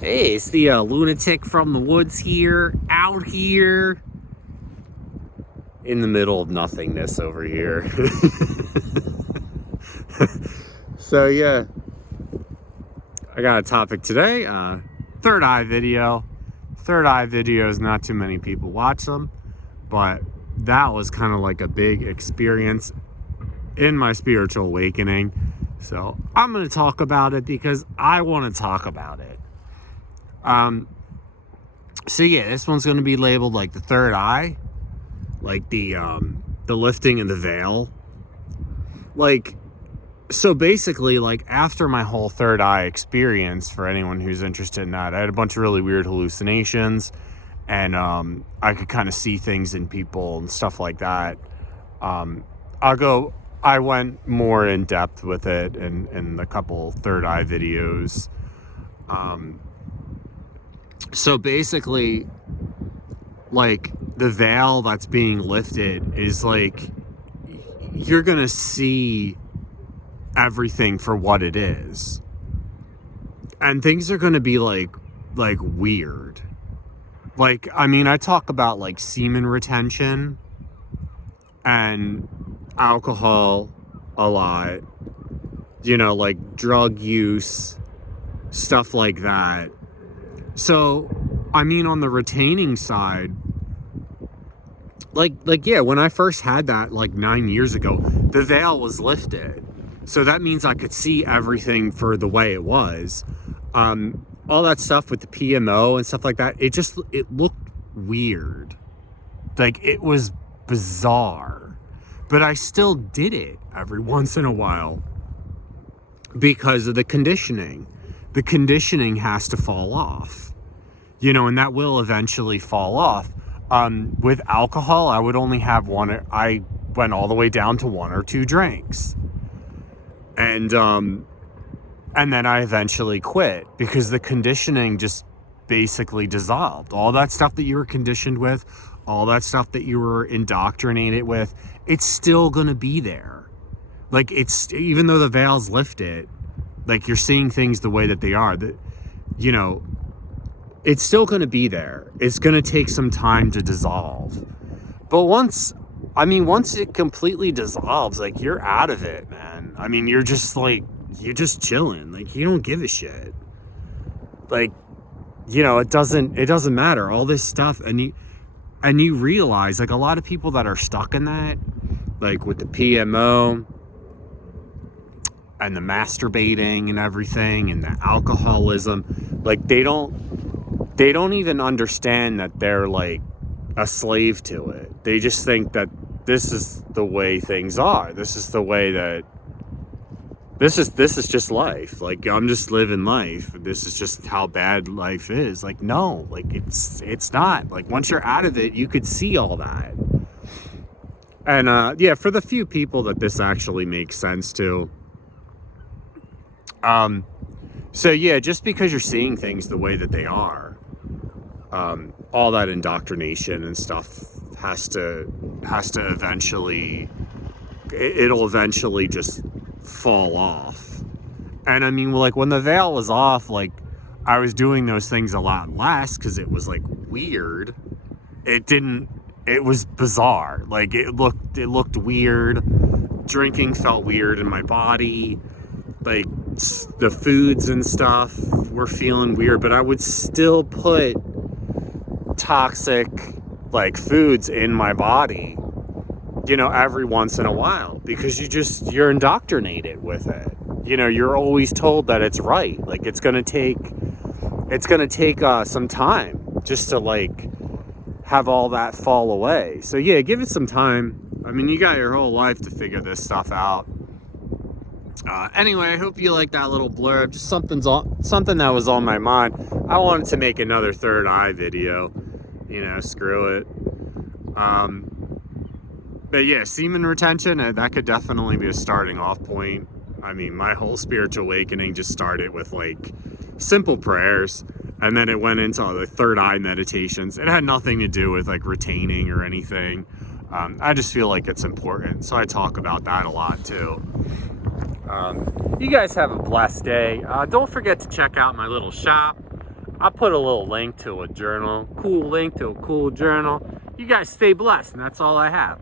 Hey, it's the lunatic from the woods here, out here in the middle of nothingness over here. So yeah, I got a topic today, third eye video. Third eye videos, not too many people watch them, but that was kind of like a big experience in my spiritual awakening. So I'm going to talk about it because I want to talk about it. So yeah, this one's going to be labeled like the third eye, like the lifting of the veil. Like, so basically, like after my whole third eye experience, for anyone who's interested in that, I had a bunch of really weird hallucinations, and I could kind of see things in people and stuff like that. I went more in depth with it in the couple third eye videos. So basically, like, the veil that's being lifted is like, you're gonna see everything for what it is. And things are gonna be like weird. Like, I mean, I talk about like semen retention and alcohol a lot, like drug use, stuff like that. So, I mean, on the retaining side, yeah, when I first had that, like 9 years ago, the veil was lifted. So that means I could see everything for the way it was. All that stuff with the PMO and stuff like that, it looked weird. Like, it was bizarre. But I still did it every once in a while because of the conditioning. The conditioning has to fall off. And that will eventually fall off. With alcohol, I would only have one. I went all the way down to 1 or 2 drinks. And then I eventually quit because the conditioning just basically dissolved. All that stuff that you were conditioned with, all that stuff that you were indoctrinated with, it's still going to be there. Like, it's, even though the veil's lifted, like, you're seeing things the way that they are, that, it's still going to be there. It's going to take some time to dissolve. But once it completely dissolves, like, you're out of it, man. I mean, you're just chilling. Like, you don't give a shit. Like, it doesn't matter. All this stuff. And you realize, like, a lot of people that are stuck in that, like with the PMO and the masturbating and everything and the alcoholism, like, they don't even understand that they're like a slave to it. They just think that this is the way things are. This is the way that this is just life. Like, I'm just living life. This is just how bad life is. Like, no, like, it's not. Like, once you're out of it, you could see all that. And yeah, for the few people that this actually makes sense to, so yeah, just because you're seeing things the way that they are, all that indoctrination and stuff has to eventually, it'll eventually just fall off. And I mean, like, when the veil was off, like, I was doing those things a lot less because it was like weird. It was bizarre. Like, it looked weird. Drinking felt weird in my body. Like, the foods and stuff were feeling weird, but I would still put toxic, like, foods in my body, every once in a while, because you're indoctrinated with it. You're always told that it's right. Like, it's gonna take some time just to, like, have all that fall away. So yeah, give it some time. I mean, you got your whole life to figure this stuff out. Anyway, I hope you like that little blurb. Just something that was on my mind. I wanted to make another third eye video. Screw it. But yeah, semen retention, that could definitely be a starting off point. I mean, my whole spiritual awakening just started with, like, simple prayers, and then it went into the third eye meditations. It had nothing to do with, like, retaining or anything. I just feel like it's important, so I talk about that a lot too. You guys have a blessed day. Don't forget to check out my little shop. I'll put a little link to a journal. Cool link to a cool journal. You guys stay blessed, and that's all I have.